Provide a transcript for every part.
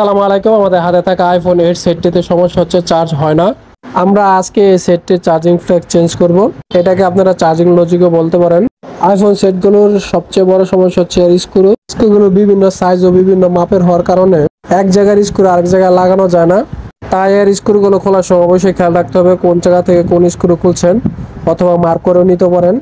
আসসালামু আলাইকুম। আমাদের হাতে থাকা আইফোন 8 সেটটিতে সমস্যা হচ্ছে, চার্জ হয় না। আমরা আজকে এই সেটটির চার্জিং ফ্ল্যাগ চেঞ্জ করব। এটাকে আপনারা চার্জিং লজিকও বলতে পারেন। আইফোন সেটগুলোর সবচেয়ে বড় সমস্যা হচ্ছে এর স্ক্রুগুলো বিভিন্ন সাইজ ও বিভিন্ন মাপের হওয়ার কারণে এক জায়গার স্ক্রু আরেক জায়গায় লাগানো যায় না। তাই এর স্ক্রুগুলো খোলার সময় অবশ্যই খেয়াল রাখতে হবে কোন জায়গা থেকে কোন স্ক্রু খুলছেন, অথবা মার্ক করেও নিতে পারেন।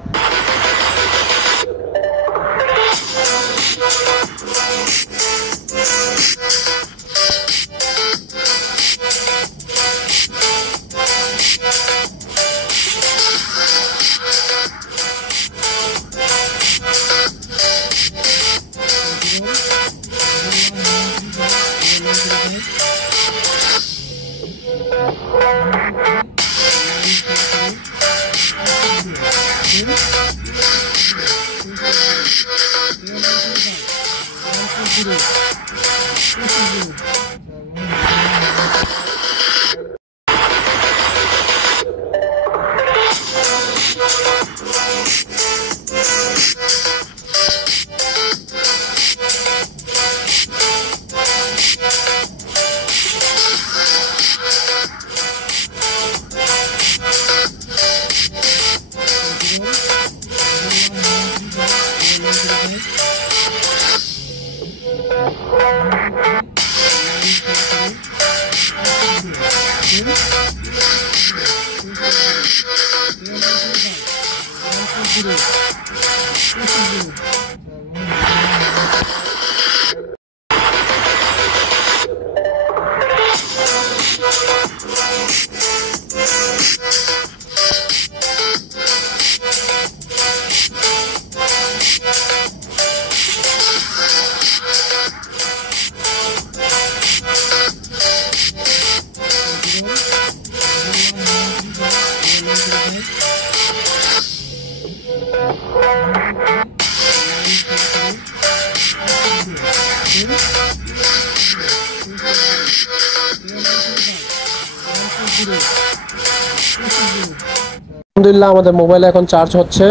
আলহামদুলিল্লাহ, আমাদের মোবাইলে এখন চার্জ হচ্ছে।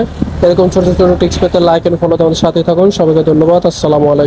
এরকম ছোট ছোট টিপস পেতে লাইক এন্ড ফলো আমাদের সাথে থাকুন। সবাইকে ধন্যবাদ। আসসালামু আলাইকুম।